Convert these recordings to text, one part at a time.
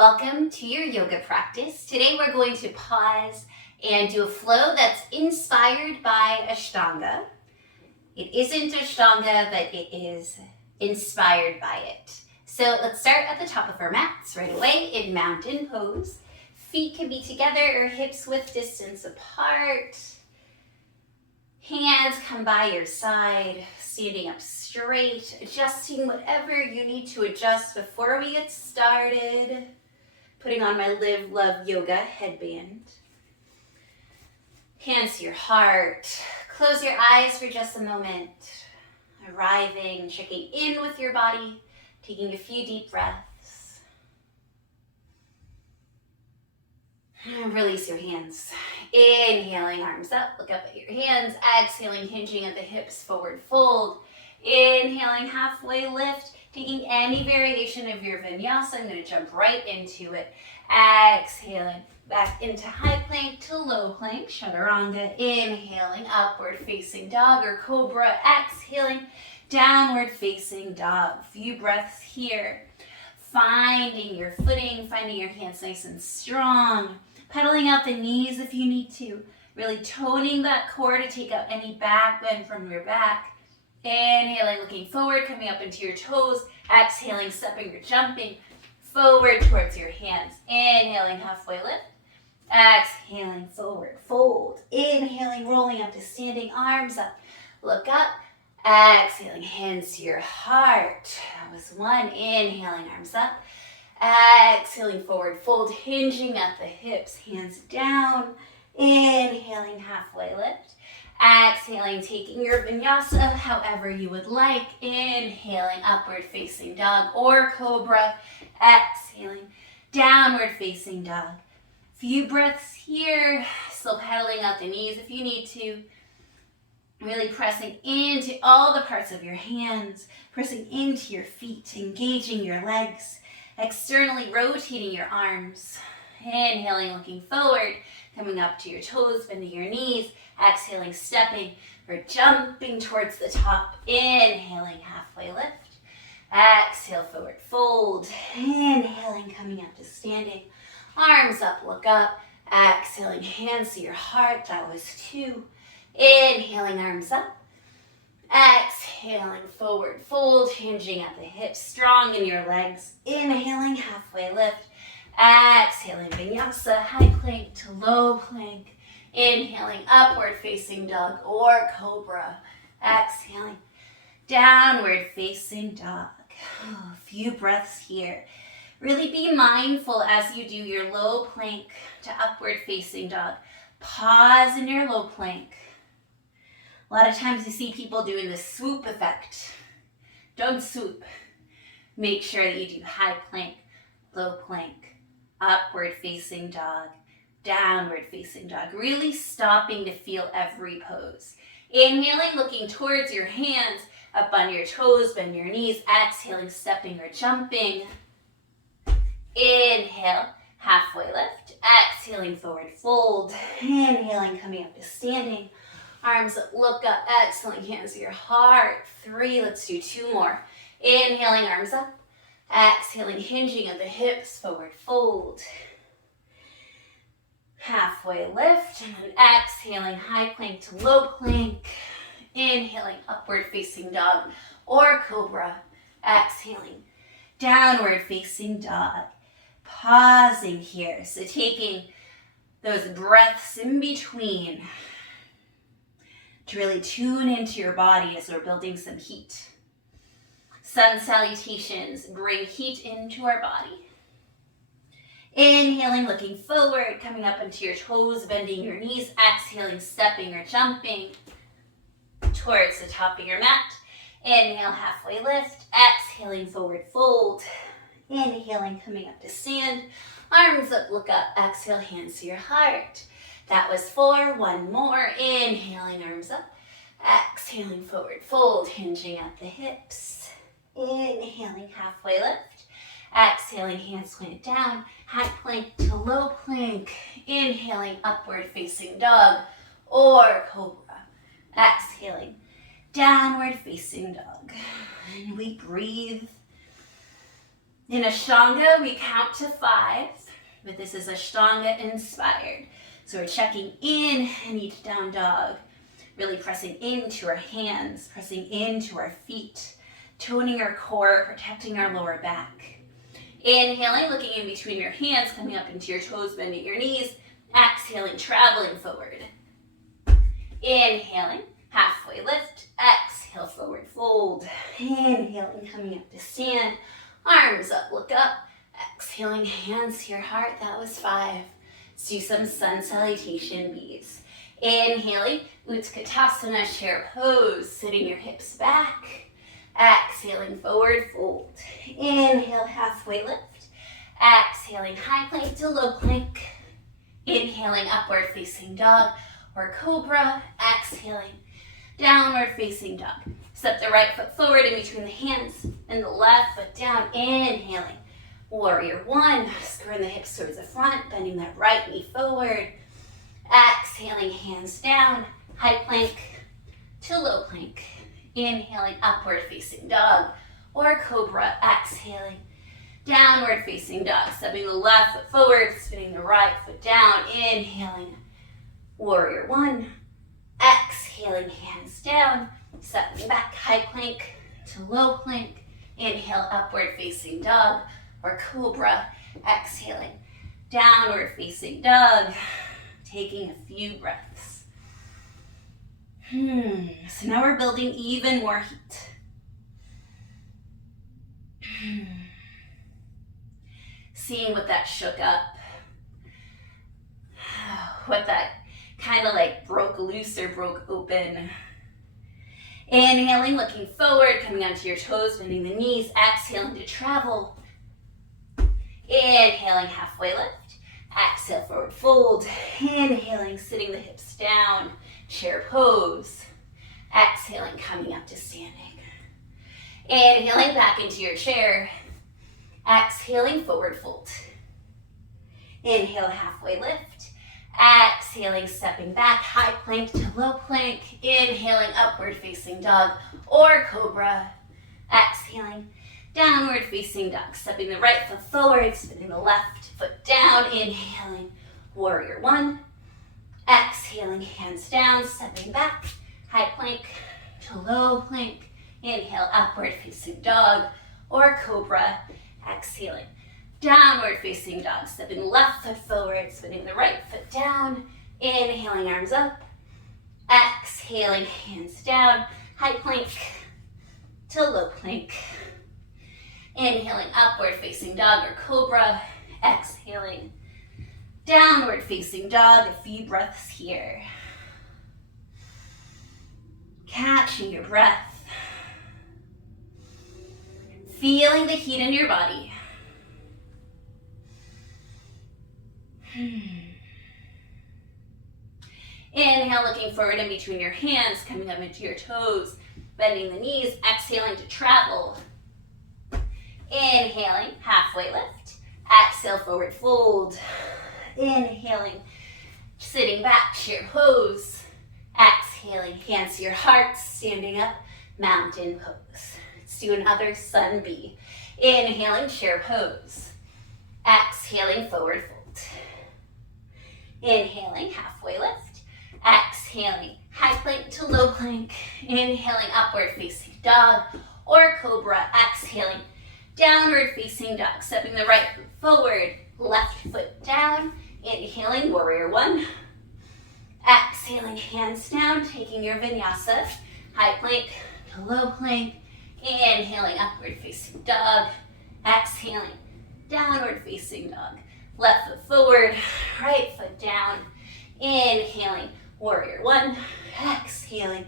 Welcome to your yoga practice. Today we're going to pause and do a flow that's inspired by ashtanga. It isn't ashtanga, but it is inspired by it. So let's start at the top of our mats right away in mountain pose. Feet can be together or hips width distance apart. Hands come by your side, standing up straight, adjusting whatever you need to adjust before we get started. Putting on my Live Love Yoga headband. Hands to your heart. Close your eyes for just a moment. Arriving, checking in with your body, taking a few deep breaths. And release your hands. Inhaling, arms up, look up at your hands. Exhaling, hinging at the hips, forward fold. Inhaling, halfway lift. Taking any variation of your vinyasa, I'm going to jump right into it. Exhaling, back into high plank to low plank, chaturanga. Inhaling, upward facing dog or cobra. Exhaling, downward facing dog. Few breaths here. Finding your footing, finding your hands nice and strong. Pedaling out the knees if you need to. Really toning that core to take out any back bend from your back. Inhaling, looking forward, coming up into your toes. Exhaling, stepping or jumping forward towards your hands. Inhaling, halfway lift. Exhaling, forward fold. Inhaling, rolling up to standing, arms up. Look up. Exhaling, hands to your heart. That was one. Inhaling, arms up. Exhaling, forward fold, hinging at the hips, hands down. Inhaling, halfway lift. Exhaling, taking your vinyasa however you would like. Inhaling, upward facing dog or cobra. Exhaling, downward facing dog. Few breaths here. Still pedaling out the knees if you need to. Really pressing into all the parts of your hands. Pressing into your feet, engaging your legs. Externally rotating your arms. Inhaling, looking forward. Coming up to your toes, bending your knees. Exhaling, stepping or jumping towards the top. Inhaling, halfway lift. Exhale, forward fold. Inhaling, coming up to standing. Arms up, look up. Exhaling, hands to your heart. That was two. Inhaling, arms up. Exhaling, forward fold, hinging at the hips, strong in your legs. Inhaling, halfway lift. Exhaling, vinyasa, high plank to low plank. Inhaling, upward facing dog or cobra. Exhaling, downward facing dog. A few breaths here. Really be mindful as you do your low plank to upward facing dog. Pause in your low plank. A lot of times you see people doing the swoop effect. Don't swoop. Make sure that you do high plank, low plank, upward facing dog, downward facing dog. Really stopping to feel every pose. Inhaling, looking towards your hands, up on your toes, bend your knees. Exhaling, stepping or jumping. Inhale, halfway lift. Exhaling, forward fold. Inhaling, coming up to standing. Arms up, look up, exhaling, hands to your heart. Three, let's do two more. Inhaling, arms up. Exhaling, hinging at the hips, forward fold. Halfway lift, and then exhaling, high plank to low plank. Inhaling, upward facing dog or cobra. Exhaling, downward facing dog. Pausing here, so taking those breaths in between to really tune into your body as we're building some heat. Sun salutations bring heat into our body. Inhaling, looking forward, coming up into your toes, bending your knees. Exhaling, stepping or jumping towards the top of your mat. Inhale, halfway lift. Exhaling, forward fold. Inhaling, coming up to stand. Arms up, look up. Exhale, hands to your heart. That was four. One more. Inhaling, arms up. Exhaling, forward fold, hinging at the hips. Inhaling, halfway lift. Exhaling, hands slant down. High plank to low plank. Inhaling, upward facing dog or cobra. Exhaling, downward facing dog. And we breathe In ashtanga, we count to 5, but this is ashtanga inspired. So we're checking in each down dog, really pressing into our hands, pressing into our feet, toning our core, protecting our lower back. Inhaling, looking in between your hands, coming up into your toes, bending your knees. Exhaling, traveling forward. Inhaling, halfway lift. Exhale, forward fold. Inhaling, coming up to stand. Arms up, look up. Exhaling, hands to your heart. That was 5. Let's do some sun salutation beads. Inhaling, Utkatasana, chair pose, sitting your hips back. Exhaling, forward fold. Inhale, halfway lift. Exhaling, high plank to low plank. Inhaling, upward facing dog or cobra. Exhaling, downward facing dog. Step the right foot forward in between the hands and the left foot down. Inhaling, warrior 1. Screwing the hips towards the front, bending that right knee forward. Exhaling, hands down, high plank to low plank. Inhaling, upward facing dog or cobra. Exhaling, downward facing dog. Stepping the left foot forward, spinning the right foot down. Inhaling, warrior 1. Exhaling, hands down, stepping back, high plank to low plank. Inhale, upward facing dog or cobra. Exhaling, downward facing dog. Taking a few breaths. So now we're building even more heat. Seeing what that shook up. What that kind of like broke loose or broke open. Inhaling, looking forward, coming onto your toes, bending the knees. Exhaling to travel. Inhaling, halfway lift. Exhale, forward fold. Inhaling, sitting the hips down. Chair pose. Exhaling, coming up to standing. Inhaling, back into your chair. Exhaling, forward fold. Inhale, halfway lift. Exhaling, stepping back, high plank to low plank. Inhaling, upward facing dog or cobra. Exhaling, downward facing dog. Stepping the right foot forward, spinning the left foot down. Inhaling, warrior 1. Exhaling, hands down, stepping back, high plank to low plank. Inhale, upward facing dog or cobra. Exhaling, downward facing dog. Stepping left foot forward, spinning the right foot down. Inhaling, arms up. Exhaling, hands down, high plank to low plank. Inhaling, upward facing dog or cobra. Exhaling, downward facing dog. A few breaths here. Catching your breath. Feeling the heat in your body. Inhale, looking forward in between your hands, coming up into your toes, bending the knees. Exhaling to travel. Inhaling, halfway lift. Exhale, forward fold. Inhaling, sitting back, chair pose. Exhaling, hands to your heart, standing up, mountain pose. Let's do another sun bee. Inhaling, chair pose. Exhaling, forward fold. Inhaling, halfway lift. Exhaling, high plank to low plank. Inhaling, upward facing dog or cobra. Exhaling, downward facing dog. Stepping the right foot forward, left foot down. Inhaling, warrior 1. Exhaling, hands down, taking your vinyasa. High plank to low plank. Inhaling, upward facing dog. Exhaling, downward facing dog. Left foot forward, right foot down. Inhaling, warrior 1. Exhaling,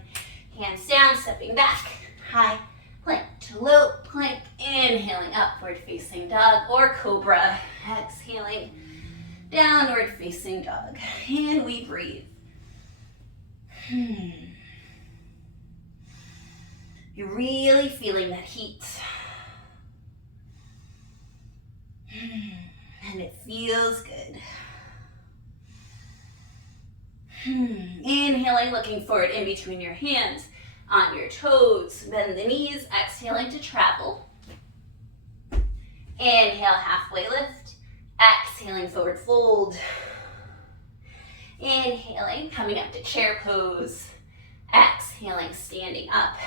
hands down, stepping back. High plank to low plank. Inhaling, upward facing dog or cobra. Exhaling, downward facing dog. And we breathe. You're really feeling that heat. And it feels good. Inhaling, looking forward in between your hands, on your toes, bend the knees. Exhaling to travel. Inhale, halfway lift. Exhaling, forward fold. Inhaling, coming up to chair pose. Exhaling, standing up.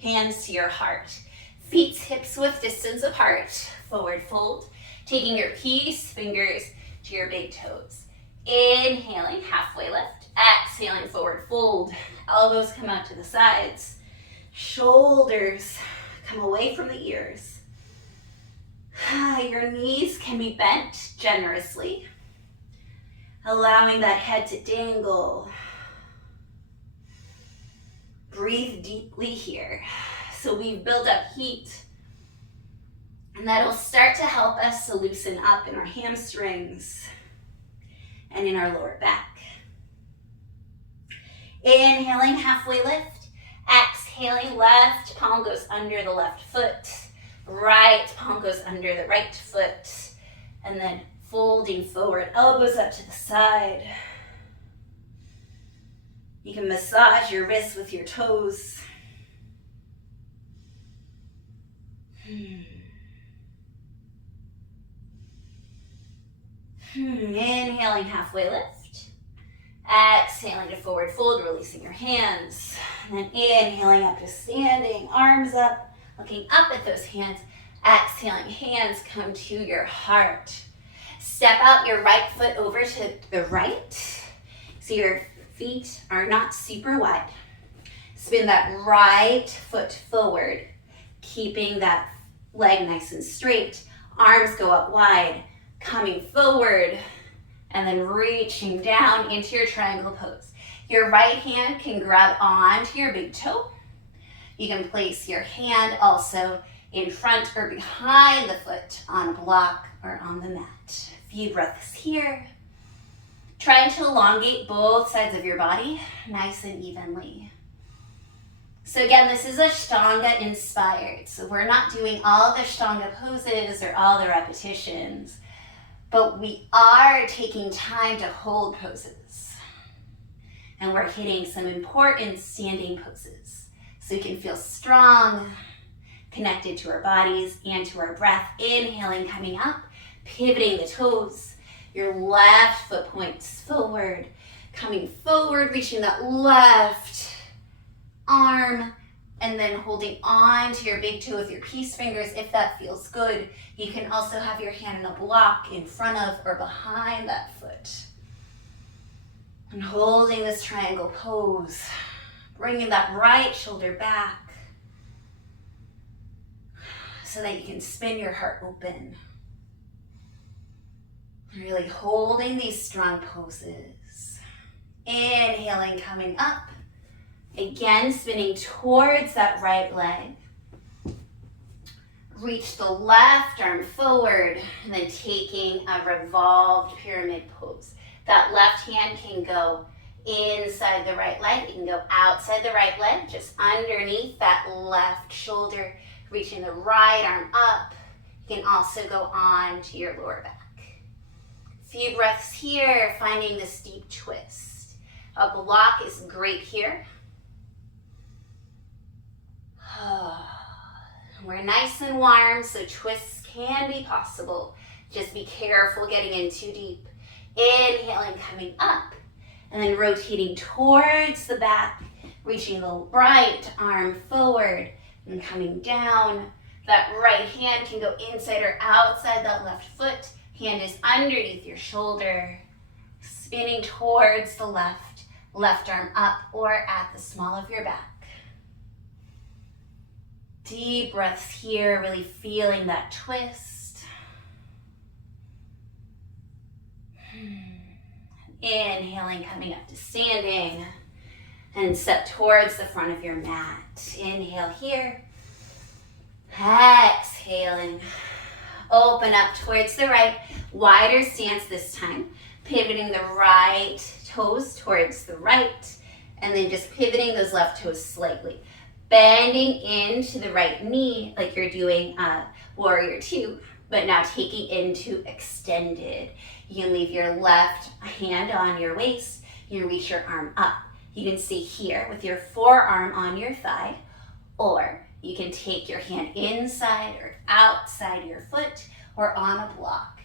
Hands to your heart. Feet hips width distance apart. Forward fold. Taking your peace fingers to your big toes. Inhaling, halfway lift. Exhaling, forward fold. Elbows come out to the sides. Shoulders come away from the ears. Your knees can be bent generously, allowing that head to dangle. Breathe deeply here. So we've built up heat, and that'll start to help us to loosen up in our hamstrings and in our lower back. Inhaling, halfway lift. Exhaling, left palm goes under the left foot. Right palm goes under the right foot. And then folding forward, elbows up to the side. You can massage your wrists with your toes. Inhaling, halfway lift. Exhaling to forward fold, releasing your hands. And then inhaling up to standing, arms up, looking up at those hands. Exhaling, hands come to your heart. Step out your right foot over to the right, so your feet are not super wide. Spin that right foot forward, keeping that leg nice and straight. Arms go up wide, coming forward, and then reaching down into your triangle pose. Your right hand can grab onto your big toe. You can place your hand also in front or behind the foot on a block or on the mat. A few breaths here. Trying to elongate both sides of your body nice and evenly. So again, this is ashtanga inspired. So we're not doing all the ashtanga poses or all the repetitions, but we are taking time to hold poses. And we're hitting some important standing poses. So you can feel strong, connected to our bodies and to our breath. Inhaling, coming up, pivoting the toes. Your left foot points forward, coming forward, reaching that left arm, and then holding on to your big toe with your peace fingers if that feels good. You can also have your hand in a block in front of or behind that foot. And holding this triangle pose, bringing that right shoulder back so that you can spin your heart open. Really holding these strong poses. Inhaling, coming up. Again, spinning towards that right leg. Reach the left arm forward, and then taking a revolved pyramid pose. That left hand can go inside the right leg. It can go outside the right leg, just underneath that left shoulder, reaching the right arm up. You can also go on to your lower back. Few breaths here, finding this deep twist. A block is great here. We're nice and warm, so twists can be possible. Just be careful getting in too deep. Inhaling, coming up, and then rotating towards the back, reaching the right arm forward and coming down. That right hand can go inside or outside that left foot. Hand is underneath your shoulder, spinning towards the left, left arm up or at the small of your back. Deep breaths here, really feeling that twist. Inhaling, coming up to standing, and step towards the front of your mat. Inhale here. Exhaling. Open up towards the right. Wider stance this time. Pivoting the right toes towards the right, and then just pivoting those left toes slightly. Bending into the right knee like you're doing warrior two, but now taking into extended. You can leave your left hand on your waist. You can reach your arm up. You can stay here with your forearm on your thigh, or You can take your hand inside or outside your foot or on a block.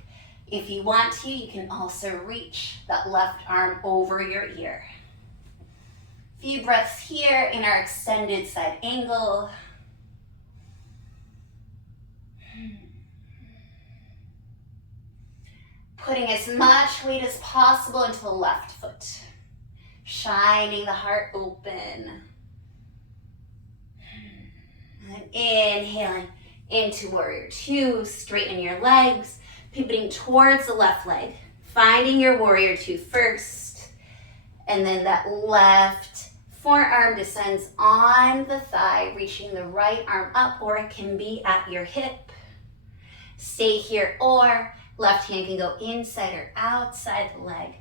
If you want to, you can also reach that left arm over your ear. Few breaths here in our extended side angle. Putting as much weight as possible into the left foot. Shining the heart open. And inhaling into warrior two. Straighten your legs. Pivoting towards the left leg. Finding your warrior two first. And then that left forearm descends on the thigh, reaching the right arm up, or it can be at your hip. Stay here, or left hand can go inside or outside the leg.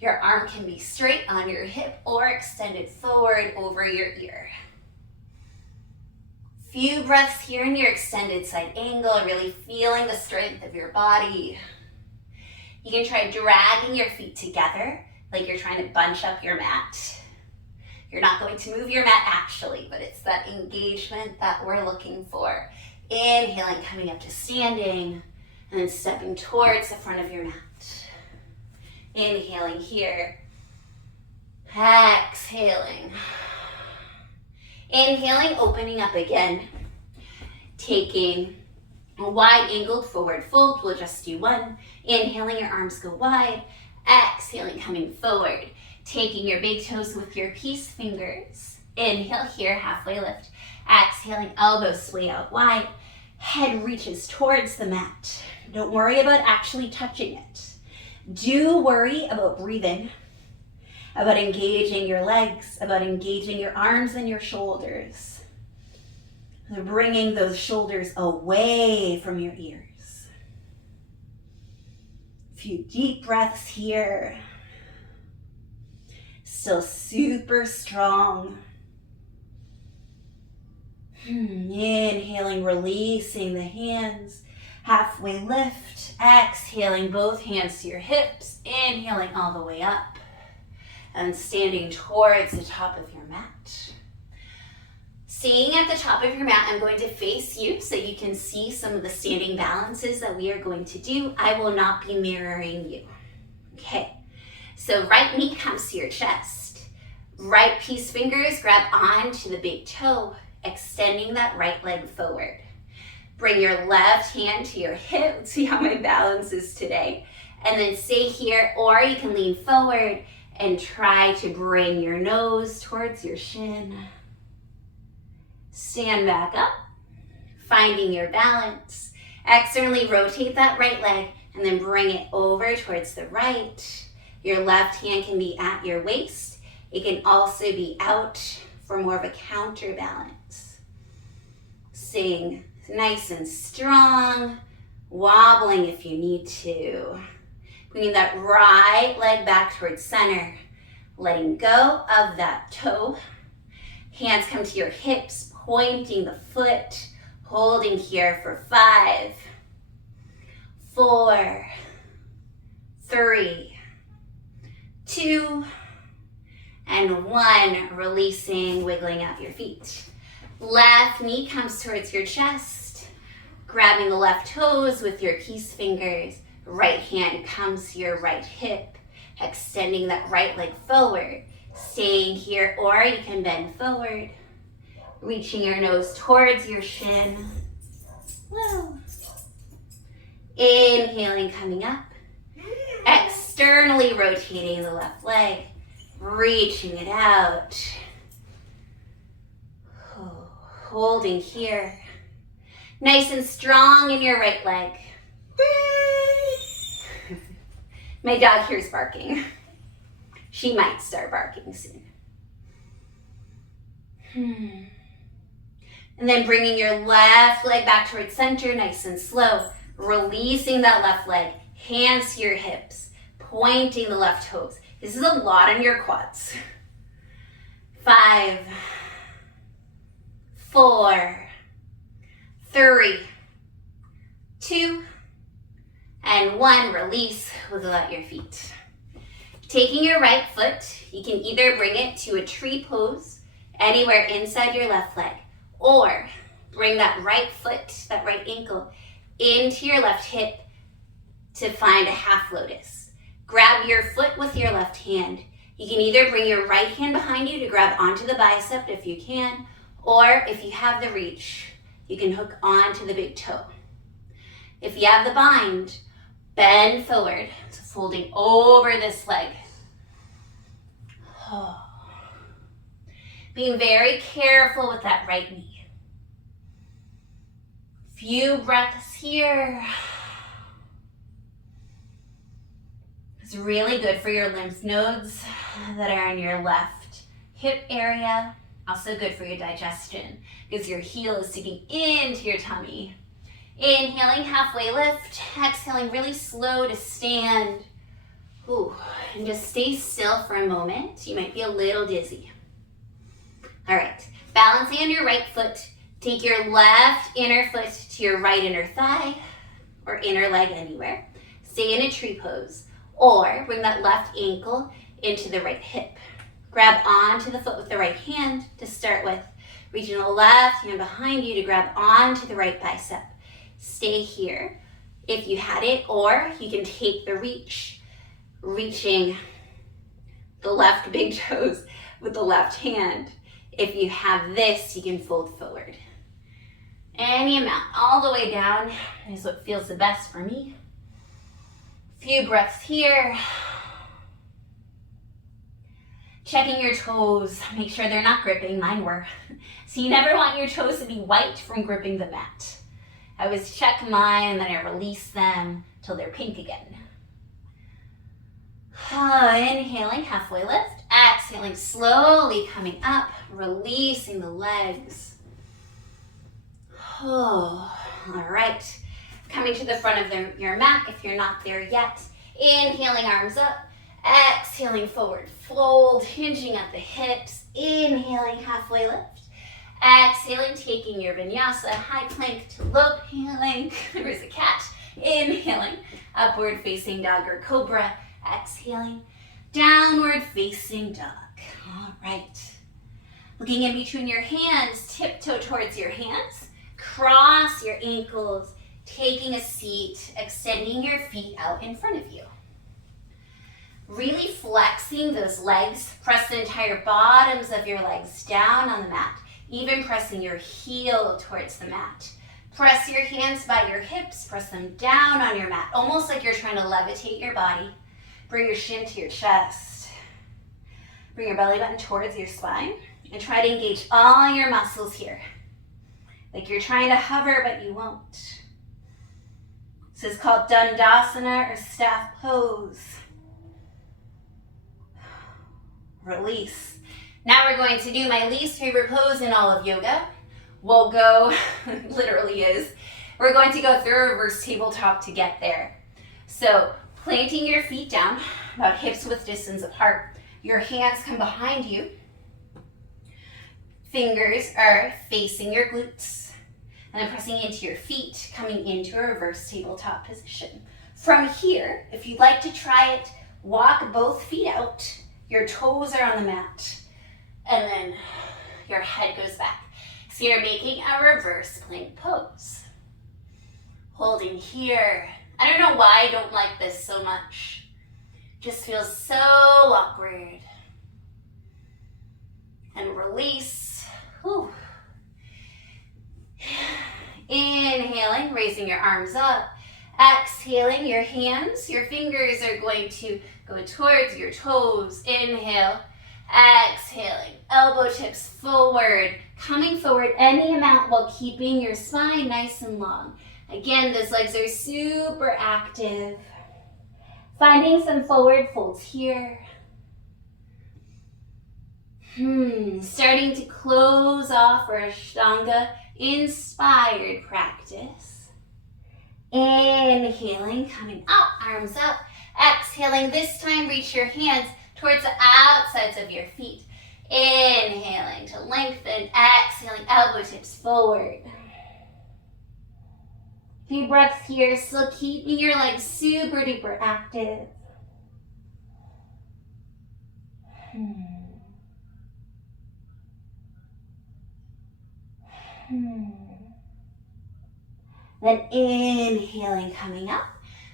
Your arm can be straight on your hip or extended forward over your ear. Few breaths here in your extended side angle, really feeling the strength of your body. You can try dragging your feet together like you're trying to bunch up your mat. You're not going to move your mat actually, but it's that engagement that we're looking for. Inhaling, coming up to standing, and then stepping towards the front of your mat. Inhaling here. Exhaling. Inhaling, opening up again. Taking a wide angled forward fold. We'll just do one. Inhaling, your arms go wide. Exhaling, coming forward. Taking your big toes with your peace fingers. Inhale here, halfway lift. Exhaling, elbows sway out wide. Head reaches towards the mat. Don't worry about actually touching it. Do worry about breathing, about engaging your legs, about engaging your arms and your shoulders. Bringing those shoulders away from your ears. A few deep breaths here. Still super strong. Inhaling, releasing the hands. Halfway lift. Exhaling, both hands to your hips. Inhaling all the way up. And standing towards the top of your mat. Staying at the top of your mat, I'm going to face you so you can see some of the standing balances that we are going to do. I will not be mirroring you. Okay. So right knee comes to your chest. Right peace fingers grab onto the big toe, extending that right leg forward. Bring your left hand to your hip. Let's see how my balance is today. And then stay here, or you can lean forward and try to bring your nose towards your shin. Stand back up, finding your balance. Externally rotate that right leg and then bring it over towards the right. Your left hand can be at your waist. It can also be out for more of a counterbalance. Staying nice and strong, wobbling if you need to. Bringing that right leg back towards center, letting go of that toe. Hands come to your hips, pointing the foot, holding here for 5, 4, 3, 2, and 1. Releasing, wiggling out your feet. Left knee comes towards your chest, grabbing the left toes with your peace fingers. Right hand comes to your right hip, extending that right leg forward. Staying here, or you can bend forward, reaching your nose towards your shin. Whoa. Inhaling, coming up. Externally rotating the left leg, reaching it out. Holding here. Nice and strong in your right leg. My dog here's barking. She might start barking soon. And then bringing your left leg back towards center, nice and slow. Releasing that left leg, hands to your hips, pointing the left toes. This is a lot on your quads. 5, 4, 3, 2, and 1. Release, wiggle out your feet. Taking your right foot, you can either bring it to a tree pose anywhere inside your left leg, or Bring that right foot, that right ankle, into your left hip to find a half lotus. Grab your foot with your left hand. You can either bring your right hand behind you to grab onto the bicep if you can, or if you have the reach, you can hook onto the big toe. If you have the bind, bend forward, so folding over this leg. Being very careful with that right knee. Few breaths here. It's really good for your lymph nodes that are in your left hip area. Also good for your digestion because your heel is sticking into your tummy. Inhaling, halfway lift. Exhaling, really slow to stand. Ooh, and just stay still for a moment. You might be a little dizzy. All right, balancing on your right foot. Take your left inner foot to your right inner thigh or inner leg anywhere. Stay in a tree pose. Or bring that left ankle into the right hip. Grab onto the foot with the right hand to start with. Reaching the left hand behind you to grab onto the right bicep. Stay here if you had it, or you can take the reach, reaching the left big toes with the left hand. If you have this, you can fold forward. Any amount, all the way down is what feels the best for me. Few breaths here. Checking your toes, make sure they're not gripping, mine were. So you never want your toes to be white from gripping the mat. I always check mine and then I release them till they're pink again. Inhaling, halfway lift. Exhaling, slowly coming up, releasing the legs. All right. Coming to the front of your mat if you're not there yet. Inhaling, arms up. Exhaling, forward fold, hinging at the hips. Inhaling, halfway lift. Exhaling, taking your vinyasa, high plank to low plank. There's a cat. Inhaling, upward facing dog or cobra. Exhaling, downward facing dog. All right. Looking in between your hands, tiptoe towards your hands. Cross your ankles, taking a seat, extending your feet out in front of you. Really flexing those legs. Press the entire bottoms of your legs down on the mat, even pressing your heel towards the mat. Press your hands by your hips, press them down on your mat, almost like you're trying to levitate your body. Bring your shin to your chest. Bring your belly button towards your spine and try to engage all your muscles here. Like you're trying to hover, but you won't. This is called Dandasana or staff pose. Release. Now we're going to do my least favorite pose in all of yoga. We'll go, literally is, we're going to go through a reverse tabletop to get there. So planting your feet down, about hips width distance apart. Your hands come behind you. Fingers are facing your glutes. And then pressing into your feet, coming into a reverse tabletop position. From here, if you'd like to try it, walk both feet out. Your toes are on the mat. And then your head goes back. So you're making a reverse plank pose. Holding here. I don't know why I don't like this so much. Just feels so awkward. And release. Whew. Inhaling, raising your arms up. Exhaling, your hands, your fingers are going to go towards your toes. Inhale. Exhaling, elbow tips forward. Coming forward any amount while keeping your spine nice and long. Again, those legs are super active. Finding some forward folds here. Starting to close off our ashtanga inspired practice. Inhaling, coming up, arms up. Exhaling, this time reach your hands towards the outsides of your feet. Inhaling to lengthen, exhaling, elbow tips forward. Few breaths here, still keeping your legs super duper active. Then inhaling, coming up.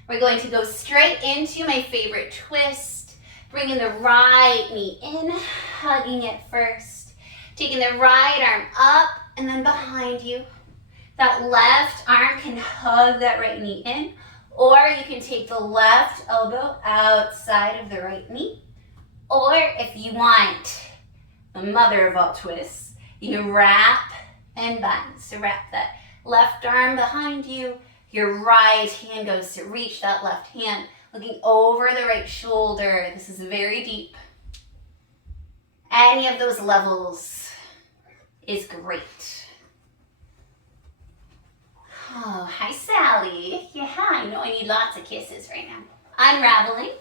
We're going to go straight into my favorite twist. Bringing the right knee in, hugging it first. Taking the right arm up and then behind you. That left arm can hug that right knee in, or you can take the left elbow outside of the right knee. Or if you want the mother of all twists, you can wrap and bind. So wrap that left arm behind you. Your right hand goes to reach that left hand, looking over the right shoulder. This is very deep. Any of those levels is great. Oh, hi, Sally. Yeah, I know I need lots of kisses right now. Unraveling.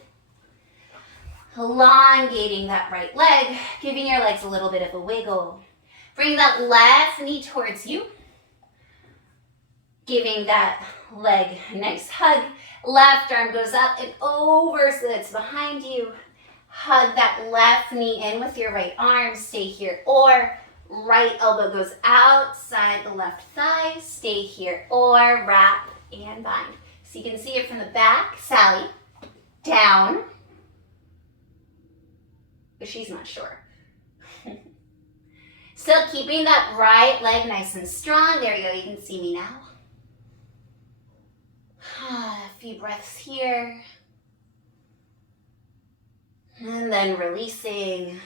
Elongating that right leg, giving your legs a little bit of a wiggle. Bring that left knee towards you. Giving that leg a nice hug. Left arm goes up and over so that it's behind you. Hug that left knee in with your right arm. Stay here. Or right elbow goes outside the left thigh. Stay here. Or wrap and bind. So you can see it from the back. Sally. Down. But she's not sure. Still keeping that right leg nice and strong. There we go. You can see me now. A few breaths here. And then releasing.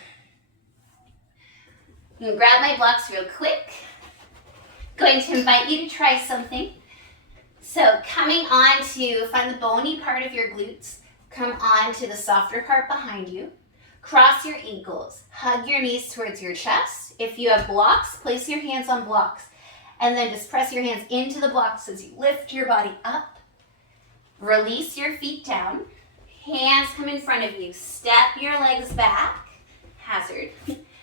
I'm going to grab my blocks real quick. Going to invite you to try something. So coming on to find the bony part of your glutes. Come on to the softer part behind you. Cross your ankles. Hug your knees towards your chest. If you have blocks, place your hands on blocks. And then just press your hands into the blocks as you lift your body up. Release your feet down. Hands come in front of you. Step your legs back. Hazard.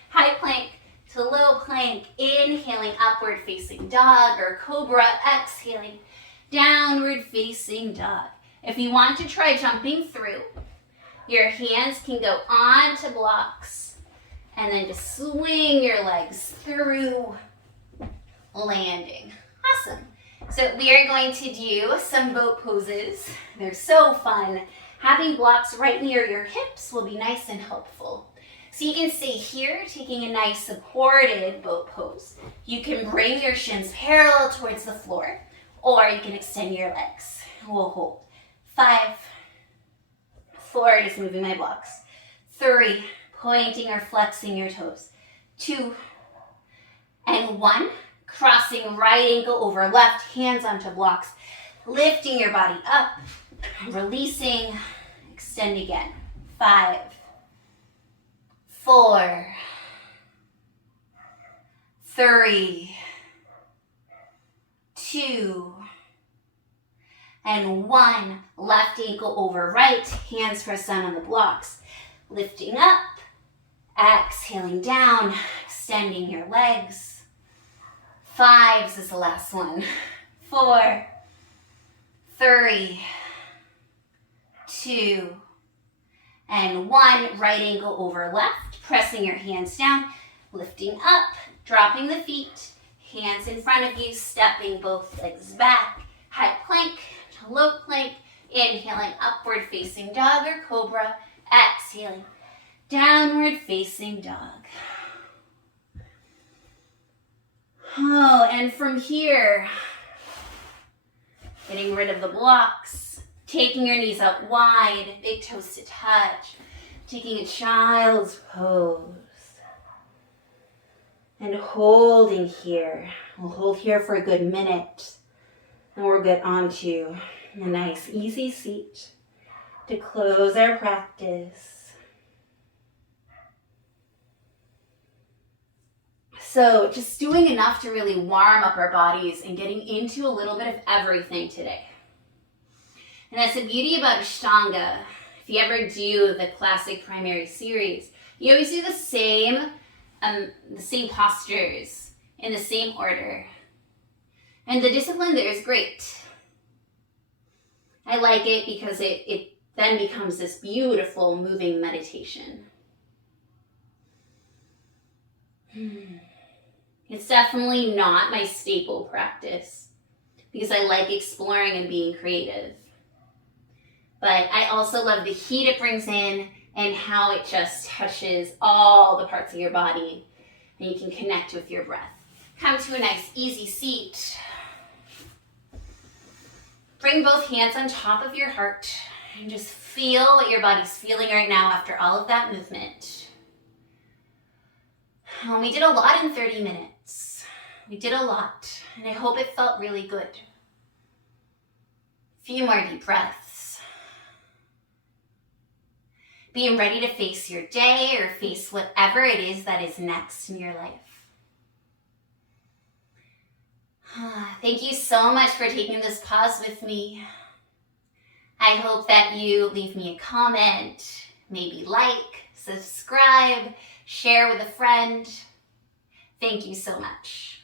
High plank to low plank. Inhaling, upward facing dog or cobra. Exhaling, downward facing dog. If you want to try jumping through, your hands can go onto blocks and then just swing your legs through, landing. Awesome. So we are going to do some boat poses. They're so fun. Having blocks right near your hips will be nice and helpful. So you can stay here, taking a nice supported boat pose. You can bring your shins parallel towards the floor, or you can extend your legs. We'll hold. 5, 4, just moving my blocks. 3, pointing or flexing your toes. 2, and 1. Crossing right ankle over left, hands onto blocks. Lifting your body up, releasing, extend again. 5, 4, 3, 2, and 1. Left ankle over right, hands press down on the blocks. Lifting up, exhaling down, extending your legs. 5 is the last one. 4, 3, 2, and 1. Right ankle over left, pressing your hands down, lifting up, dropping the feet, hands in front of you, stepping both legs back. High plank to low plank, inhaling, upward facing dog or cobra, exhaling, downward facing dog. Oh, and from here, getting rid of the blocks, taking your knees out wide, big toes to touch, taking a child's pose, and holding here. We'll hold here for a good minute, and we'll get onto a nice easy seat to close our practice. So just doing enough to really warm up our bodies and getting into a little bit of everything today. And that's the beauty about ashtanga. If you ever do the classic primary series, you always do the same postures in the same order. And the discipline there is great. I like it because it then becomes this beautiful moving meditation. It's definitely not my staple practice. because I like exploring and being creative. But I also love the heat it brings in and how it just touches all the parts of your body, and you can connect with your breath. Come to a nice easy seat. Bring both hands on top of your heart and just feel what your body's feeling right now after all of that movement. We did a lot in 30 minutes. We did a lot, and I hope it felt really good. A few more deep breaths. Being ready to face your day or face whatever it is that is next in your life. Thank you so much for taking this pause with me. I hope that you leave me a comment, maybe like, subscribe, share with a friend. Thank you so much.